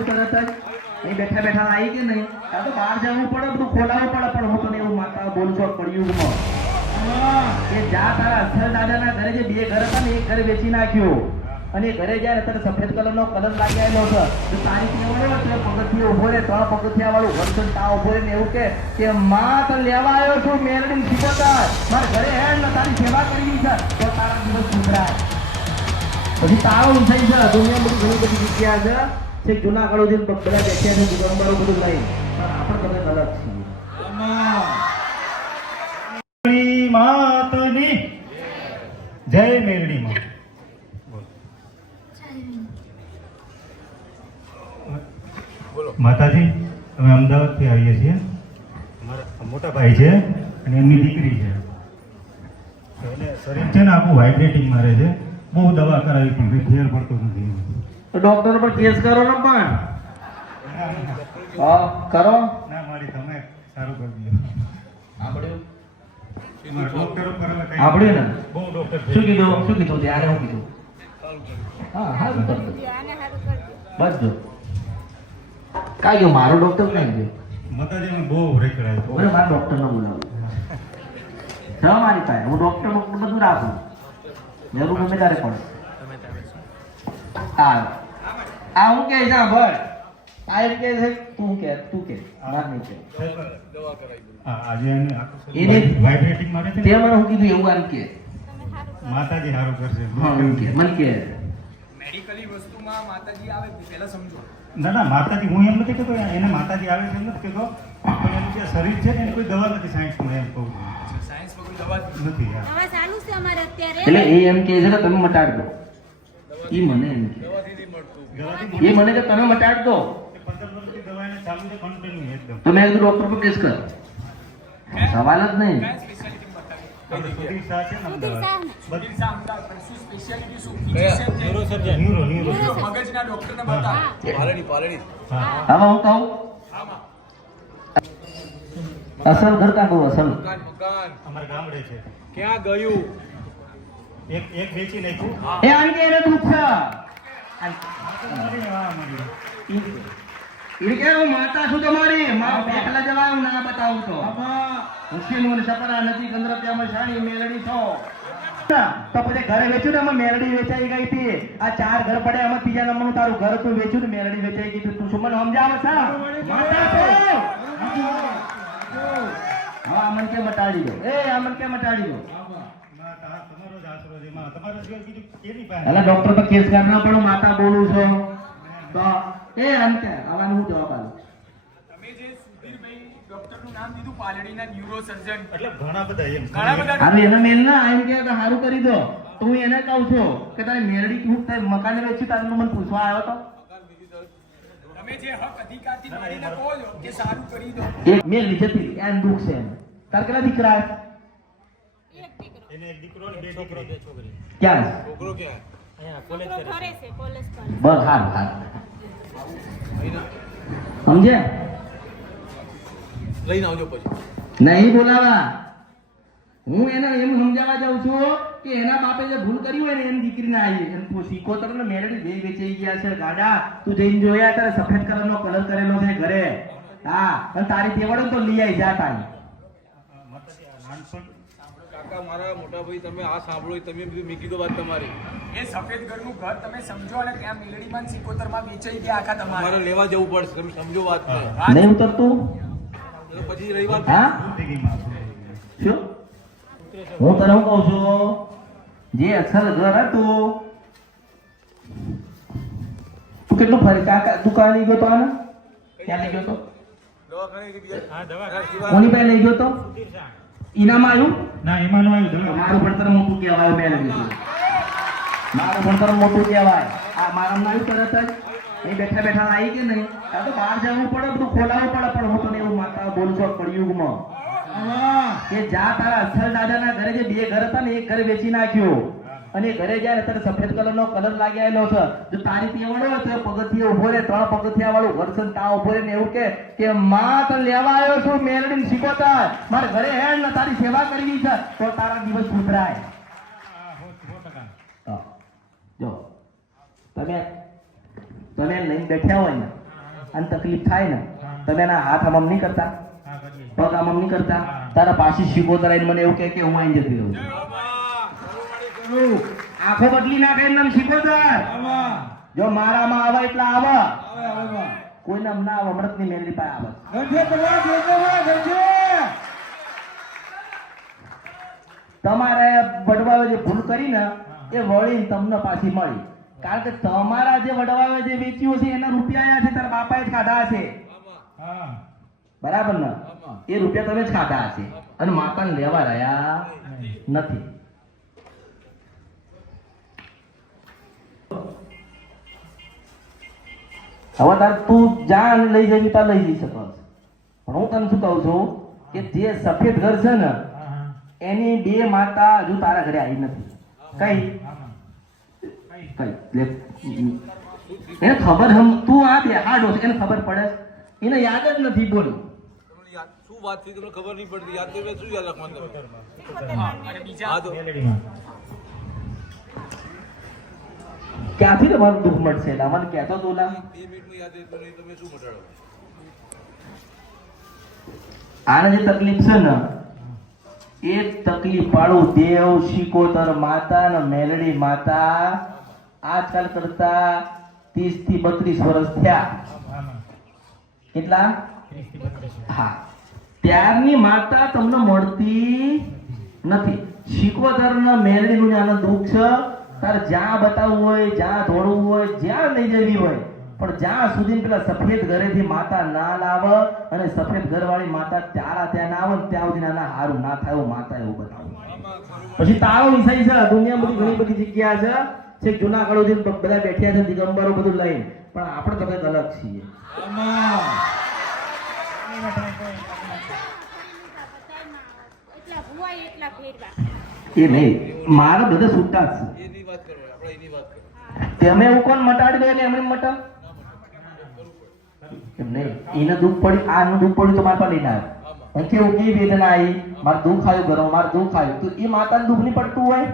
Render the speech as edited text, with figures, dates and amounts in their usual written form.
તરત જ અહીં બેઠા બેઠા આવી કે નહીં આ તો બહાર જવું પડે બધું ખોલાવવું પડે પણ હું તને એવું માતા બોલું છું કળિયુગમાં કે જા તારા અસલ દાદાના ઘરે જે બે ઘર હતા ને એક ઘર વેચી નાખ્યો અને ઘરે જાય અત્યારે સફેદ કલરનો કલર લાગી આવેલો છે તો તારી કેવો છે પગથિયે ઉભો રહે 3 પગથિયા વાળું વર્તન તા ઉભો રહે ને એવું કે માં તો લેવા આવ્યો છું મેલડી શીખોતા મારા ઘરે હેડ ને તારી સેવા કરવી છે તો તારા દિવસ સુધરાય પછી તારો ઊંચાઈ છે દુનિયા બધી ઘણી બધી જગ્યા છે છે જૂનાગઢ થી બધા બેઠ્યા છે દિગંબરો બધું લઈ પણ આપણે તમે ગલત છીએ માતની જય મેલડી માં માતાજી અમે અમદાવાદથી આવીએ છીએ અમારા મોટા ભાઈ છે અને એમની દીકરી છે એને શરીર છે ને આખું વાઇબ્રેટિંગ મારે છે બહુ દવા કરાવી પણ કંઈ ફેર પડતો નથી તો ડોક્ટર પર કેસ કરો ને પણ હા કરો ના મારી તમે સારું કરી દો આપણ્યું ડોક્ટર પર આપણ્યું ને બહુ ડોક્ટર શું કીધું ત્યારે હું કીધું હા હારું કરતો બસ જો કાઈ ગયો મારો ડોક્ટર નહીં ગયો માતાજી અમે બહુ રેકડાય મને મારા ડોક્ટરને બોલાવો હા મારી પાસે હું ડોક્ટર બધું રાખું જરૂર ગમે ત્યારે પડે આ હું કે જા ભર આ એમ કે છે તું કે માર નહીં કે હા આજે એને એને વાઇબ્રેટિંગ મારે છે તે મને હું કીધું એવું આમ કે માતાજી સારું કરશે હા એમ કે મને કે મેડિકલી વસ્તુમાં માતાજી આવે પહેલા સમજો ના ના માતાજી હું એમ નથી કહેતો એને માતાજી આવે છે એમ નથી કહેતો પણ એનું જે શરીર છે ને એને કોઈ દવા નથી સાયન્સમાં એમ કહું છું સાયન્સમાં કોઈ દવા નથી યાર દવા ચાલુ છે અમારે અત્યારે એટલે એ એમ કે છે કે તમે મટાડ દો ઈ મને એમ કે દવાથી મળતું દવાથી એ મને કે તમે મટાડ દો 15 વર્ષથી દવા એને ચાલુ છે કન્ટિન્યુ એકદમ તો મેં કીધું ડોક્ટર પર કેસ કર સવાલ જ નહીં કયા સ્પેશિયાલિટી બતાવી આપણે સુધીર શાહ છે ને સુધીર શાહ ને. બધી સા અમદાવાદ પણ શું સ્પેશિયાલિટી શું ફિઝિશિયન છે ન્યુરો મગજના ડોક્ટરને બતાવ પાલડી હા હવે હું કહું અસલ ઘર કા કહું અસલ મકાન અમારા ગામડે છે ક્યાં ગયું એક વેચી નાખ્યું એ આન કે એને દુખ છે એ કે હું માતા છું તમારી માં એકલા જવાય હું ના બતાવું તો મુશ્કેલ મને સપના નથી ગંદ્રત્યામાં શાણી મેલડી છો તો પછી ઘરે વેચ્યું ને આમાં મેલડી વેચાઈ ગઈ હતી આ 4 ઘર પડે આમાં ત્રીજા નંબરનું તારું ઘર તું વેચ્યું ને મેલડી વેચાઈ ગઈ તું શું મને સમજાવે છે માતા છો હા મન કે મટાડી દો એ આ મન કે મટાડી દો તમારો જ આશરો છે માં તમારા સિવાય બીજું કેની પાસે અલા ડોક્ટર પર કેસ કરના પણ માતા બોલું છો તો એ અંતે આવાનું હું જવાબ આલું તમે જે સુધીરભાઈ ડોક્ટરનું નામ દીધું પાલડીના ન્યુરો સર્જન એટલે ઘણા બધા એમ ઘણા બધા હારું એના મેલ ના એમ કે હારું કરી દો તો હું એને કહું છું કે તારે મેરડી હું તારે મકાન વેચી તારું મને પૂછવા આવ્યો તો તમે જે હક અધિકારથી મળીને કહો છો કે સારું કરી દો એક મેલ જતી એન દુખ છે તાર કેટલા દીકરા એક દીકરો એને એક દીકરો ને બે છોકરી ક્યાં છોકરો ક્યાં છોકરો ઘરે છે કોલેજ કરે બસ હારું સમજે લઈને આવજો પછી નહીં બોલાવા હું એને એમ સમજાવવા જાઉં છું કે એના બાપે જે ભૂલ કરી હોય ને એની દીકરીને આવી એમ તું શીખોતર ને મેરડી બે વેચાઈ ગયા છે ગાડા તું જઈને જોયા તારે સફેદ કલરનો કલર કરેલો છે ઘરે હા અને તારી તેવડે તો લઈ આવી જા તારી માતાજી આ નાનપણ કાકા મારા મોટા ભાઈ તમે આ સાંભળો તમે બધું મૂકી દો વાત તમારી એ સફેદ ઘરનું ઘર તમે સમજો અને ત્યાં મેલડીમાં સિકોતરમાં વેચાઈ ગયા આખા તમારે લેવા જવું પડશે તમે સમજો વાત નહીં ઉતરતું પછી રહી વાત હા જિંદગીમાં શું હું તને શું કહું છું જે અસર ઘર હતું તું કેટલું ફરી કાકા દુકાન ગયો તો આને ક્યાં લઈ ગયો તો કોની પાસે લઈ ગયો તો ઇનામ આવ્યું ના એમાં નો આવ્યું મારું ભણતર મોટું કહેવાય મેં લખ્યું મારું ભણતર મોટું કહેવાય આ મારા આવ્યું તરત જ અહીં બેઠા બેઠા આવી કે નહીં આ તો બહાર જવું પડે બધું ખોલાવવું પડે પણ હું તને એવું માતા બોલું છું કળિયુગમાં કે જા તારા અસલ દાદાના ઘરે જે બે ઘર હતા ને એક ઘર વેચી નાખ્યો અને ઘરે જાય અત્યારે સફેદ કલરનો કલર લાગી આવેલો છે જો તારી તેવડો તો પગથિયે ઉભો રહે 3 પગથિયા વાળું વર્તન તા ઉભો રહે ને એવું કે માં તો લેવા આવ્યો છું મેલડી શીખોતા મારે ઘરે હેડ ને તારી સેવા કરવી છે તો તારા દિવસ સુધરાય જો તમે લઈને બેઠા હોય ને અને તકલીફ થાય ને તમે એના હાથ આમ નહીં કરતા હા કરીએ પગ આમ નહીં કરતા તારા પાછી શીખોતર આવીને મને એવું કહે કે હું અહીં જતી રહું આંખો બદલી નાખે એમ નામ શીખોતર જો મારામાં આવે એટલે આવે કોઈને આમ ના આવે અમૃતની મેલડી પાસે આવે તમારે વડવાએ જે ભૂલ કરી ને એ વળીને તમને પાછી મળી કારણ કે તમારા જે વડવાએ જે વેચ્યું છે એના રૂપિયા આયા છે તારા બાપાએ જ ખાધા છે હા બરાબર ને એ રૂપિયા તમે જ ખાધા હશે અને માતાને લેવા રહ્યા નથી હવે તાર તું જા અને લઈ જવી તાર લઈ જઈ શકો પણ હું તને શું કહું છું કે જે સફેદ ઘર છે ને એની બે માતા હજુ તારા ઘરે આવી નથી કઈ કઈ લે એને ખબર તું આ બેહાડો છે એને ખબર પડે એને યાદ જ નથી બોલ શું વાત થઈ તમને ખબર નહીં પડતી યાદ કરી શું યાદ રાખવાનું તમે? અને હા તો મેલેડીમાં ક્યાંથી તમારું દુઃખ મળશે એટલે મને કહેતો તો ના 2 મિનિટમાં યાદ રહેતું નહીં તમે શું મટાડો આને જે તકલીફ છે ને એ તકલીફ વાળું દેવ શિકોતર માતા ને મેલડી માતા આજકાલ કરતા 30 થી 32 વર્ષ થયા કેટલા 30 થી 32 હા ત્યારની માતા તમને મળતી નથી શિકોતર ને મેલડી નું આનો દુઃખ છે તારે જ્યાં બતાવવું હોય જ્યાં દોડવું હોય જ્યાં લઈ જવી હોય પણ જ્યાં સુધી પેલા સફેદ ઘરેથી માતા ના લાવે અને સફેદ ઘરવાળી માતા ત્યાં ના આવે ને ત્યાં સુધી નાના હારું ના થાય એવું માતા એવું બતાવું પછી તારો વિષય છે દુનિયામાં ઘણી બધી જગ્યા છે છેક જુનાગઢ સુધી બધા બેઠ્યા છે દિગંબરો બધું લઈને પણ આપણે તો કંઈક અલગ છીએ એટલા ભુવાય એટલા ભેરવા એ નહીં મારા બધા છૂટા જ છે એની વાત કરો આપણે એની વાત કરો તમે એવું કોણ મટાડી દો એટલે એમને મટા એમ નહીં એને દુઃખ પડી આનું દુઃખ પડ્યું તો મારા પાસે લઈને આવ્યો અને કેવું કેવી વેદના આવી મારું દુઃખ આવ્યું ઘરમાં મારું દુઃખ આવ્યું તો એ માતાનું દુઃખ નહીં પડતું હોય